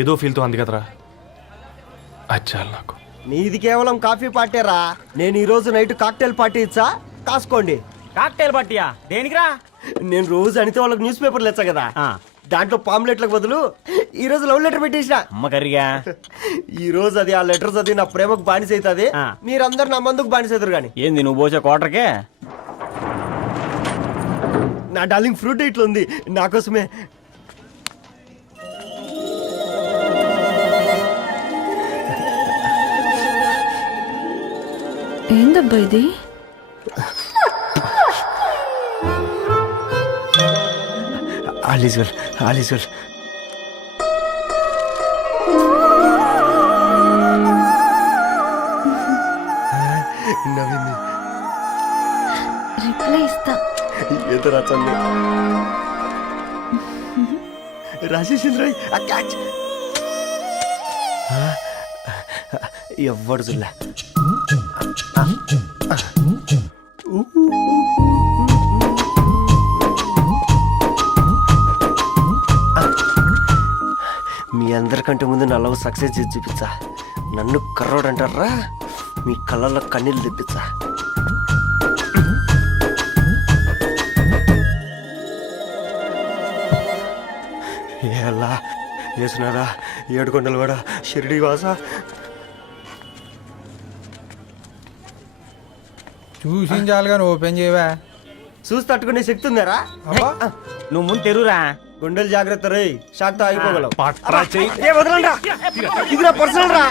ఏదో ఫీల్తో అంది కదరా, అది చాలు నాకు. నీది కేవలం కాఫీ పార్టీరా. నేను ఈ రోజు నైట్ కాక్టైల్ పార్టీ ఇచ్చా, కాసుకోండి. కాక్టైల్ పార్టీయా? దేనికిరా? నేను రోజు అనితే వాళ్ళకి న్యూస్ పేపర్లు ఇచ్చా కదా, దాంట్లో పాంప్లెట్లకు బదులు ఈ రోజు లవ్ లెటర్ పెట్టేసిన. అమ్మ కర్రీగా. ఈ రోజు అది ఆ లెటర్ చదివి నా ప్రేమకు బానిస అవుతుంది, మీరందరు నా మందుకు బానిస అవుతారు. కానీ ఏంది నువ్వు పోసే క్వార్టర్కే? నా డార్లింగ్ ఫ్రూట్ ఇట్లా ఉంది నా కోసమే. ఏందబ్బా ఇది? All is well, all is well. నవ్వింది. రిప్లై ఇస్తా. ఏదో రాచండి రాజేసింద్ర క్యాచ్. ఎవ్వడు చూడలే. మీ అందరికంటే ముందు నా లవ్ సక్సెస్ చేసి చూపించా. నన్ను కర్రోడు అంటారా, మీ కళ్ళల్లో కన్నీళ్ళు తెప్పించా. ఎలా వేసినారా ఏడుకొండలు కూడా షిరిడి వాస. చూసించాలుగా ఓపెన్ చేయవా? చూసి తట్టుకునే శక్తి ఉందారా? నువ్వు ముందు తెరురా. గుండెలు జాగ్రత్త రే, షాక్ తో ఆగిపోగలవు. వదలండ్రా. ఇది నా పర్సనల్ రా.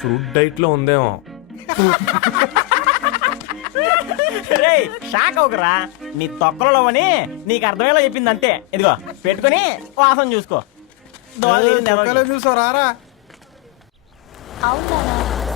ఫ్రూట్ డైట్ లో ఉందేమో. రేయ్ షాక్ అవుకరా, నీ తొక్కలలో అని నీకు అర్థమయ్యేలా చెప్పింది అంతే. ఇదిగో పెట్టుకుని వాసన చూసుకో. చూసారా? అవునా,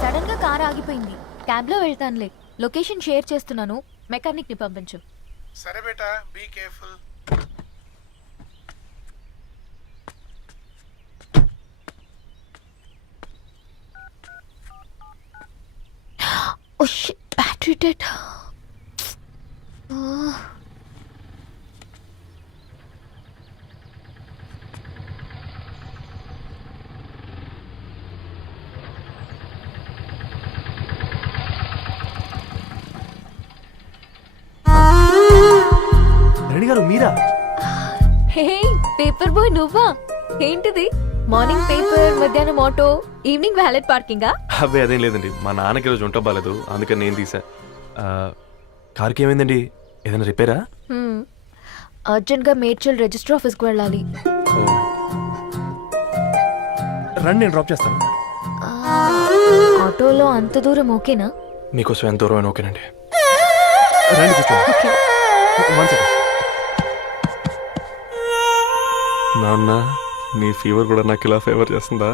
సడన్ గా కార్ ఆగిపోయింది. క్యాబ్ లో వెళ్తానులే. లొకేషన్ షేర్ చేస్తున్నాను, మెకానిక్ ని పంపించు. సరే బేటా, be careful. Oh shit, battery dead. Reddy గారు మీరా? హే పేపర్ బాయ్, నువ్వా? ఏంటిది? మార్నింగ్ పేపర్, మధ్యాహ్నం ఆటో, ఈవినింగ్ వ్యాలెట్ పార్కింగా? అబ్బాయి అదేం లేదండి, మా నాన్నకి రోజు ఉంట బాగాలేదు, అందుకని నేను తీసా. కార్కి ఏమైందండి? ఏదైనా రిపేరా? అర్జెంట్ గా మేడ్చల్ రిజిస్టర్ ఆఫీస్ కు వెళ్ళాలి. రండి, నేను డ్రాప్ చేస్తాను. ఆటోలో అంత దూరం ఓకేనా? మీకోసం ఎంత దూరం అయినా ఓకేనండి. రండి కూర్చోండి. నాన్న, నీ ఫీవర్ కూడా నాకు ఇలా ఫేవర్ చేస్తుందా?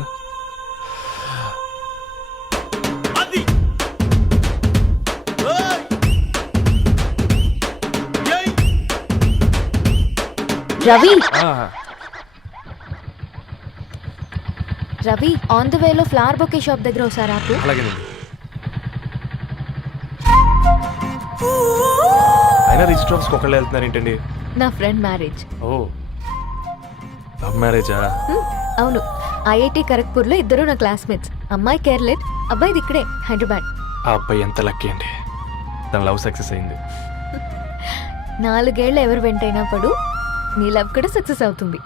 రవి, రవి ఆన్ ద వేలో ఫ్లవర్ బొకే షాప్ దగ్గర ఒకసారి ఆపు. అలాగేనండి. అయినా రిజిస్టర్ ఆఫీస్కి ఒకళ్ళు వెళ్తున్నారు ఏంటండి? నా ఫ్రెండ్ మ్యారేజ్. ఓ, లవ్ మ్యారేజా? అవును, ఐఐటి ఖరగ్పూర్ లో ఇద్దరు నా క్లాస్మేట్స్. అమ్మాయి కేర్లెట్, అబ్బాయిది ఇక్కడే హైదరాబాద్. ఆ అబ్బాయి ఎంత లక్కీ అండి, తన లవ్ సక్సెస్ అయింది. 4 ఏళ్ళు ఎవరు వెంటైనా పడు, నీ లవ్ కూడా సక్సెస్ అవుతుంది.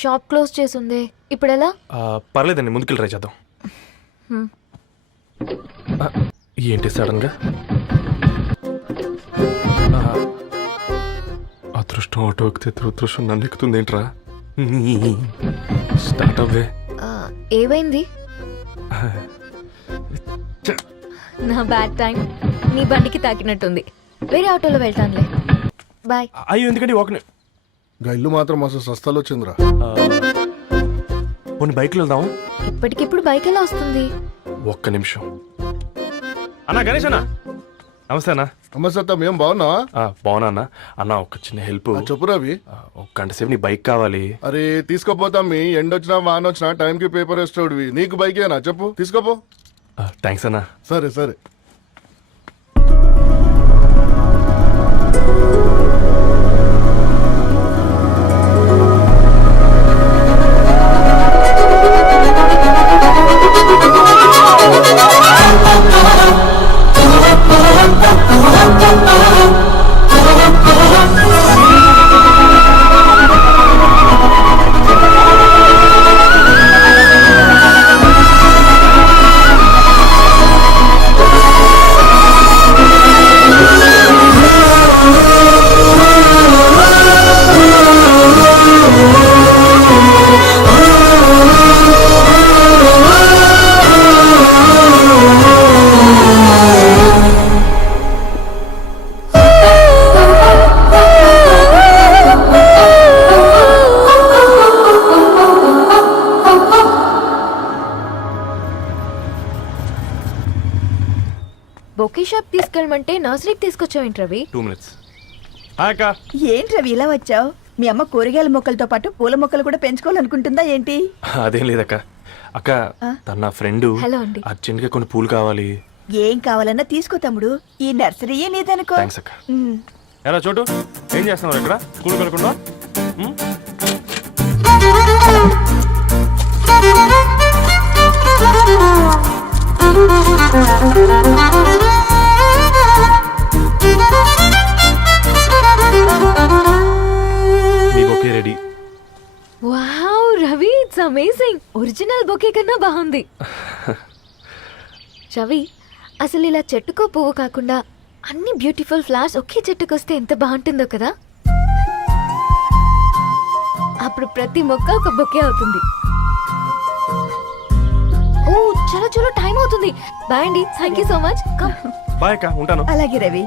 షాప్ క్లోజ్ చేసింది, ఇప్పుడు ఎలా? పర్లేదండి, ముందుకెళ్ళి ట్రై చేద్దాం. ఏంటి సడన్ గా? అదృష్టం ఆటో ఎక్కితే దురదృష్టం నన్ను ఎక్కుతుంది ఏంట్రా? స్టార్ట్ అవ్వే. ఏమైంది? నా బ్యాడ్ టైం నీ బండికి తాకినట్టుంది. వేరే ఆటోలో వెళ్తానులే, బాయ్. అయ్యో ఎందుకంటే ఒక ఇల్లు మాత్రం మస్తు సస్తాలో వచ్చిందిరా. కొన్ని బైక్లో వెళ్దాం. ఇప్పటికిప్పుడు బైక్ ఎలా వస్తుంది? ఒక్క నిమిషం అన్నా. గణేష్ అన్నా, నమస్తే అన్న. నమస్తే ఏం బాగున్నావా? బాగున్నా అన్న. అన్న ఒక చిన్న హెల్ప్. చెప్పు రవి. ఒక గంట సేపు నీ బైక్ కావాలి. అరే తీసుకోపోతాం, మీ ఎండొచ్చినా వాన వచ్చినా టైంకి పేపర్ వేస్తాడువి. నీకు బైకేనా చెప్పు, తీసుకోపో. థ్యాంక్స్ అన్న. సరే సరే. బొకే షాప్ తీసుకెళ్ళమంటే నర్సరీకి తీసుకొచ్చావేంటి రవి? 2 minutes. హాయ్ అక్క. ఏంటి రవి ఇలా వచ్చావు? మీ అమ్మ కూరగాయల మొక్కలతో పాటు పూల మొక్కలు కూడా పెంచుకోవాలనుకుంటుందా ఏంటి? అదేం లేదక్క. అక్క తన నా ఫ్రెండ్. హలో అండి. అర్జెంట్ గా కొన్ని పూలు కావాలి. ఏం కావాలన్నా తీసుకో తమ్ముడు, ఈ నర్సరీయే నీదనుకో. థ్యాంక్స్ అక్క. ఎలా చోటు ఏం చేస్తున్నావు ఇక్కడ? స్కూల్కి వెళ్ళకుండా? మీ bouquet ready. Wow Ravi, it's amazing. Original bouquet కన్నా బాగుంది. రవి, అసలు ఇలా చెట్టుకో పువ్వు కాకుండా అన్ని బ్యూటిఫుల్ ఫ్లవర్స్ ఒకే చెట్టుకొస్తే ఎంత బాగుంటుందో కదా. అప్పుడు ప్రతి మొక్క ఒక బొకే అవుతుంది. ఓ చలో చలో, టైం అవుతుంది. బాయ్ అండి, thank you so much. Bye అక్క, ఉంటాను. అలాగే రవి.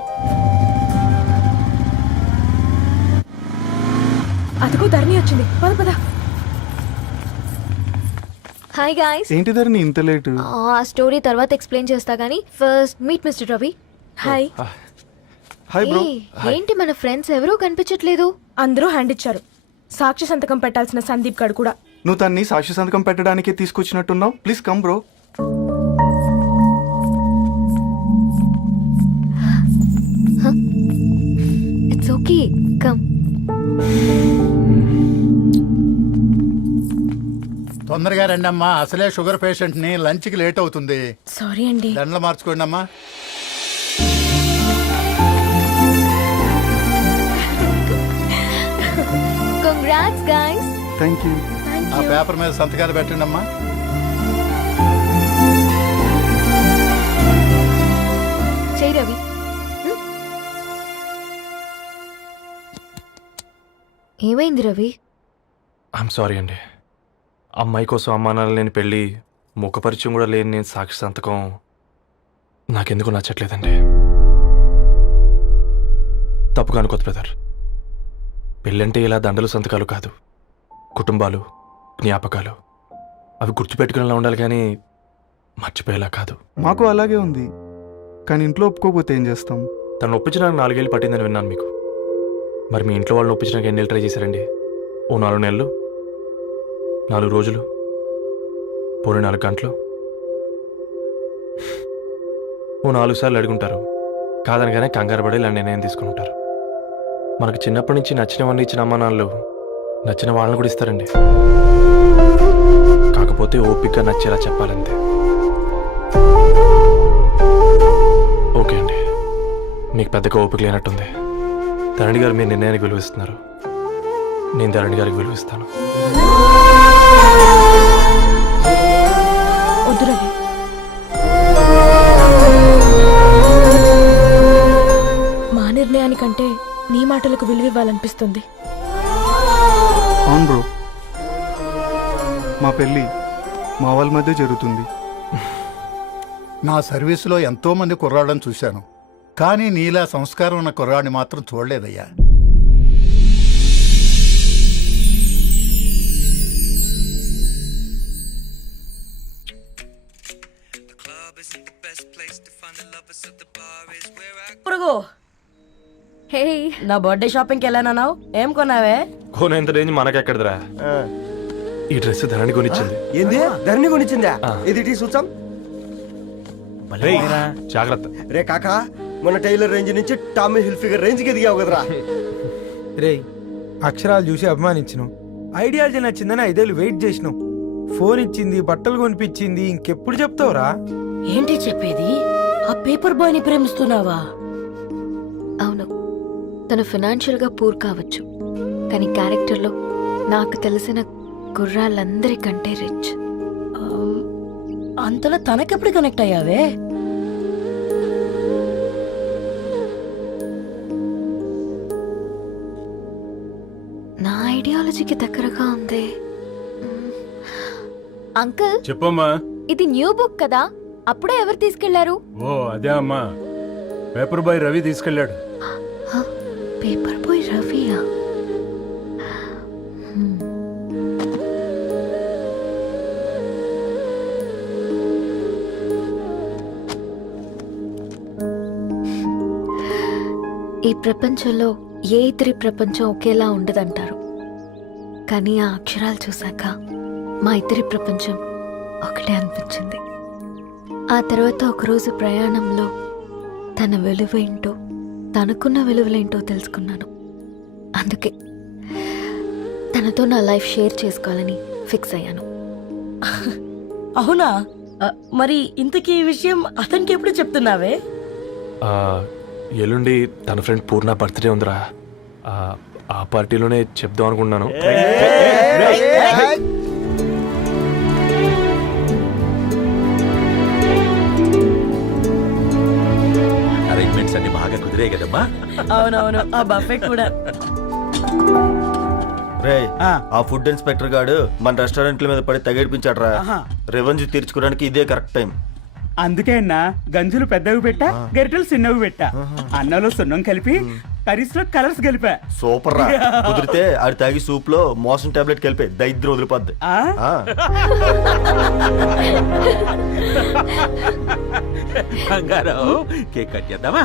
అదిగో ధరణి వచ్చింది, పద పద. Hi guys. ఏంటి ధరణి ఇంత లేటు? ఆ స్టోరీ తర్వాత ఎక్స్ప్లెయిన్ చేస్తా గానీ first meet mister Ravi. Hi. Hi bro. ఏంటి మన ఫ్రెండ్స్ ఎవరూ కనిపించట్లేదు? అందరూ హ్యాండ్ ఇచ్చారు. సాక్షి సంతకం పెట్టాల్సిన సందీప్ గడు కూడా. నువ్వు తన్ని సాక్షి సంతకం పెట్టడానికి తీసుకొచ్చినట్టున్నావు. Please come bro. It's okay, come. తొందరగా రండి అమ్మా, అసలే షుగర్ పేషెంట్ ని, లంచ్ కి లేట్ అవుతుంది. సారీ అండి. దండలు మార్చుకోండి అమ్మా. Congrats guys. Thank you. ఆ పేపర్ మీద సంతకాలు పెట్టండి అమ్మా. చెయ్ రవి. ఏమైంది రవి? ఐఎమ్ సారీ అండి. అమ్మాయి కోసం అమ్మానాలు లేని పెళ్ళి, ముఖపరిచయం కూడా లేని నేను సాక్షి సంతకం నాకెందుకు నచ్చట్లేదండి. తప్పుగా అనుకోదు బ్రదర్. పెళ్ళంటే ఇలా దండలు సంతకాలు కాదు, కుటుంబాలు, జ్ఞాపకాలు. అవి గుర్తుపెట్టుకునేలా ఉండాలి కానీ మర్చిపోయేలా కాదు. మాకు అలాగే ఉంది, కానీ ఇంట్లో ఒప్పుకోకపోతే ఏం చేస్తాం? తను ఒప్పించడానికి 4 ఏళ్ళు పట్టిందని విన్నాను మీకు. మరి మీ ఇంట్లో వాళ్ళని ఒప్పించడానికి ఎన్ని ఏళ్ళు ట్రై చేశారండి? ఓ 4 నెలలు, 4 రోజులు, పోనీ 4 గంటలు, ఓ 4 సార్లు అడుగుంటారు. కాదనగానే కంగారు పడి ఇలా నిర్ణయం తీసుకుని ఉంటారు. మనకు చిన్నప్పటి నుంచి నచ్చినవన్నీ ఇచ్చిన అమ్మా నాన్నలు నచ్చిన వాళ్ళని కూడా ఇస్తారండి. కాకపోతే ఓపిక నచ్చేలా చెప్పాలంతే. ఓకే అండి, మీకు పెద్దగా ఓపిక లేనట్టుంది. ధరణి గారు మీ నిర్ణయానికి విలువిస్తున్నారు, నేను ధరణి గారికి విలువిస్తాను. వద్దు రవి. మా నిర్ణయానికంటే నీ మాటలకు విలువివ్వాలనిపిస్తుంది. అవును బ్రో, మా పెళ్ళి మా వాళ్ళ మధ్య జరుగుతుంది. నా సర్వీసులో ఎంతో మంది కుర్రాళ్ళని చూశాను, కానీ నీలా సంస్కారం ఉన్న కుర్రాడిని మాత్రం చూడలేదయ్యా. isn't the best place to find the lovers, so the bar is where I నా బర్త్డే షాపింగ్కి వెళ్ళానన్నావు ఏం కొన్నావే? కోనేంత రేంజ్ మనకెక్కడదిరా. ఈ డ్రెస్ ధరణి కొనిచ్చింది. ఏంది ధరణి కొనిచ్చిందా? ఇది టీ సూచం. రేయ్, జాగ్రత్త. రే కాకా, మన టైలర్ రేంజ్ నుంచి టామీ హిల్ఫిగర్ రేంజ్ కి ఎదిగావు కదరా. రే అక్షరాలు చూసి అభిమానించినావు, ఐడియాలజీ నచ్చిందని 5 ఏళ్ళు వెయిట్ చేసినావు, ఫోన్ ఇచ్చింది, బట్టలు కొనిపించింది, ఇంకెప్పుడు చెప్తావురా? ఏంటి చెప్పేది? ఆ పేపర్ బాయ్ ని ప్రేమిస్తున్నావా? అవును, తను ఫినాన్షియల్ గా పూర్ కావచ్చు, కానీ క్యారెక్టర్లో నాకు తెలిసిన గుర్రాలందరికంటే రిచ్. అంతలో తనకెప్పుడు కనెక్ట్ అయ్యావే? నా ఐడియాలజీకి దగ్గరగా ఉంది. అంకుల్, చెప్పమ్మా. ఇది న్యూ బుక్ కదా, అప్పుడే ఎవరు తీసుకెళ్లారు? ఓ అదే అమ్మా, పేపర్ బాయ్ రవి తీసుకెళ్ళాడు. పేపర్ బాయ్ రవియా? ఈ ప్రపంచంలో ఏ ఇద్దరి ప్రపంచం ఒకేలా ఉండదంటారు, కానీ ఆ అక్షరాలు చూశాక మా ఇద్దరి ప్రపంచం ఒకటే అనిపించింది. ఆ తర్వాత ఒకరోజు ప్రయాణంలో తన విలువేంటో, తనకున్న విలువలేంటో తెలుసుకున్నాను. అందుకే తనతో నా లైఫ్ షేర్ చేసుకోవాలని ఫిక్స్ అయ్యాను. అవునా? మరి ఇంతకీ ఈ విషయం అతనికి ఎప్పుడు చెప్తున్నావే? ఆ, ఎల్లుండి తన ఫ్రెండ్ పూర్ణ బర్త్డే ఉందిరా. ఆ పార్టీలోనే చెప్దాం అనుకున్నాను. అరేంజ్మెంట్స్ అన్ని బాగా కుదిరే కదమ్మా. అవునవును, ఆ బఫే కూడా. రే ఆ ఫుడ్ ఇన్స్పెక్టర్ గాడు మన రెస్టారెంట్ల మీద పడి తగేడిపించాడ్రా. రెవెన్యూ తీర్చుకోవడానికి ఇదే కరెక్ట్ టైం. అందుకే అన్న గంజులు పెద్దవి పెట్టా, గరిటెలు చిన్నవి పెట్టా, అన్నంలో సున్నం కలిపి కర్రీస్ లో కలర్స్ కలిపా. సూపర్ రా. కుదిరితే ఆడి తాగి సూప్ లో మోషన్ టాబ్లెట్ కలిపి దైద్యం వదిలిపోద్ది. కేక్ కట్ చేద్దామా?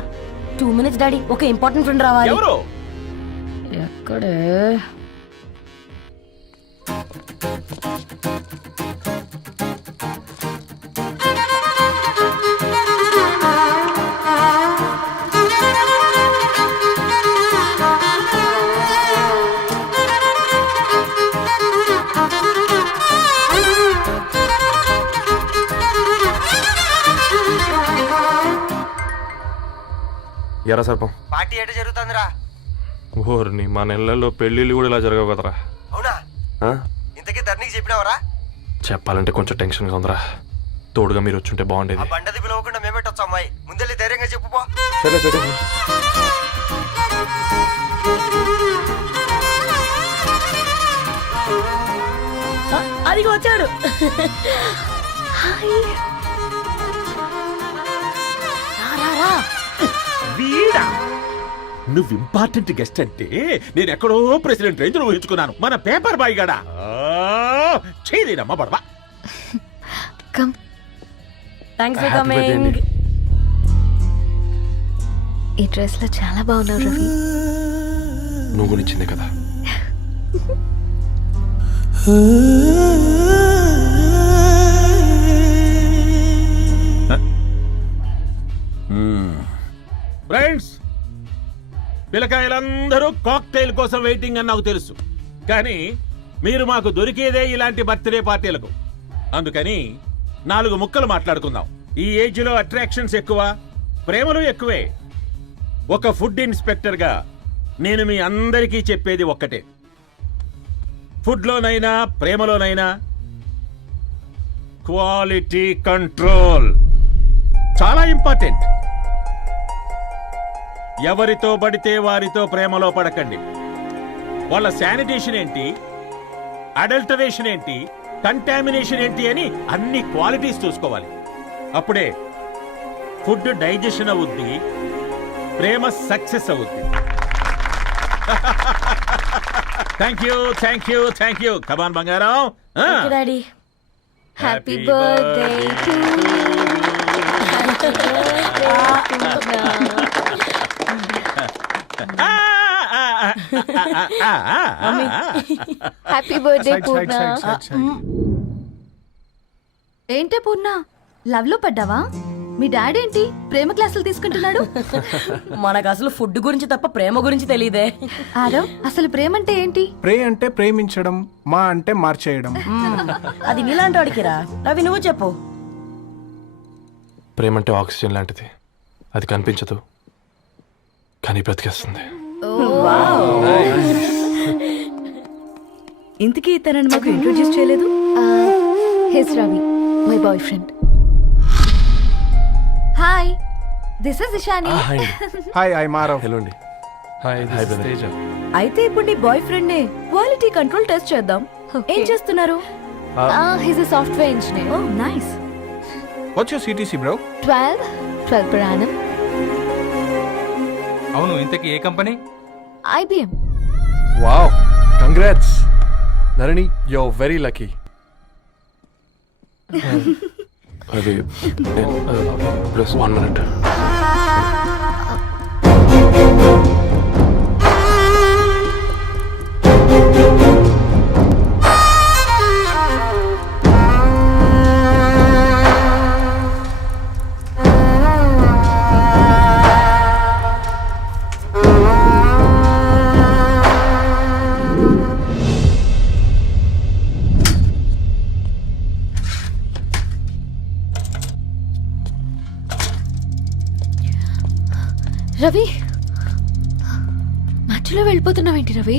2 minutes డాడీ, ఒక ఇంపార్టెంట్ ఫ్రెండ్ రావాలి. ఎవరు? ఎక్కడే? ఎరా సర్పం, పార్టీ ఎట జరుగుతుందిరా? ఓర్ని మా నెలల్లో పెళ్ళిళ్ళు కూడా ఇలా జరగవు కదరా. అవునా? ఆ? ఇంతకీ ధరణికి చెప్పినావరా? చెప్పాలంటే కొంచెం టెన్షన్గా ఉందిరా. తోడుగా మీరు వచ్చుంటే బాగుండేది. బండది పిలవకుండా మేమేటొచ్చు అమ్మాయి, ముందెళ్ళి ధైర్యంగా చెప్పుపో. సరే సరే. అదిగో వచ్చాడు. వీడా? నువ్వు ఇంపార్టెంట్ గెస్ట్ అంటే నేను ఎక్కడో ప్రెసిడెంట్ రేంజ్ లో ఊహించుకున్నాను. మన పేపర్ బాయ్ గడా చేయలేనమ్మా బడవా. Come. Thanks for Happy birthday coming. అండి. ఈ డ్రెస్ లో చాలా బాగున్నావు రవి. నువ్వు కొనిచ్చిందే కదా. ఫ్రెండ్స్, పిల్లకాయలందరూ కాక్టైల్ కోసం వెయిటింగ్ అని నాకు తెలుసు, కానీ మీరు మాకు దొరికేదే ఇలాంటి బర్త్డే పార్టీలకు. అందుకని 4 ముక్కలు మాట్లాడుకుందాం. ఈ ఏజ్ లో అట్రాక్షన్స్ ఎక్కువ, ప్రేమలు ఎక్కువే. ఒక ఫుడ్ ఇన్స్పెక్టర్ గా నేను మీ అందరికీ చెప్పేది ఒక్కటే, ఫుడ్ లోనైనా ప్రేమలోనైనా క్వాలిటీ కంట్రోల్ చాలా ఇంపార్టెంట్. ఎవరితో పడితే వారితో ప్రేమలో పడకండి. వాళ్ళ శానిటేషన్ ఏంటి, అడల్టరేషన్ ఏంటి, కంటామినేషన్ ఏంటి అని అన్ని క్వాలిటీస్ చూసుకోవాలి. అప్పుడే ఫుడ్ డైజెషన్ అవుద్ది, ప్రేమ సక్సెస్ అవుద్ది. Thank you thank you thank you. Come on బంగారం. డాడీ, హ్యాపీ బర్త్డే టు ఆ హ్యాపీ బర్త్డే పూర్ణ. ఏంటే పూర్ణ లవ్ లో పడ్డావా? మీ డాడీ ఏంటి ప్రేమ క్లాసులు తీసుకుంటున్నాడు? మనకు అసలు ఫుడ్ గురించి తప్ప ప్రేమ గురించి తెలియదే. ఆరవ్ అసలు ప్రేమ అంటే ఏంటి? ప్రే అంటే ప్రేమించడం, మా అంటే మార్చేయడం. అది నీలాంటి వాడికిరా. రవి నువ్వు చెప్పు. ప్రేమ అంటే ఆక్సిజన్ లాంటిది. అది కనిపించదు కానీ బ్రతికేస్తుంది. ఇంతకీ తనని మాకు ఇంట్రొడ్యూస్ చేయలేదు. His Ravi, my boyfriend. Hi, this is Ishani. Hi, I మారవ్. హలో అండి. హాయ్ తేజ. అయితే ఇప్పుడు నీ బాయ్ ఫ్రెండ్ నే క్వాలిటీ కంట్రోల్ టెస్ట్ చేద్దాం. ఏం చేస్తున్నారు? His a software engineer. Oh nice. What's your CTC bro? 12 per annum. అవును, ఇంతకీ ఏ కంపెనీ? IBM. Wow, congrats Narani, you are very lucky. అది ప్లస్ 1 minute. రవి, మధ్యలో వెళ్ళిపోతున్నావేంటి రవి?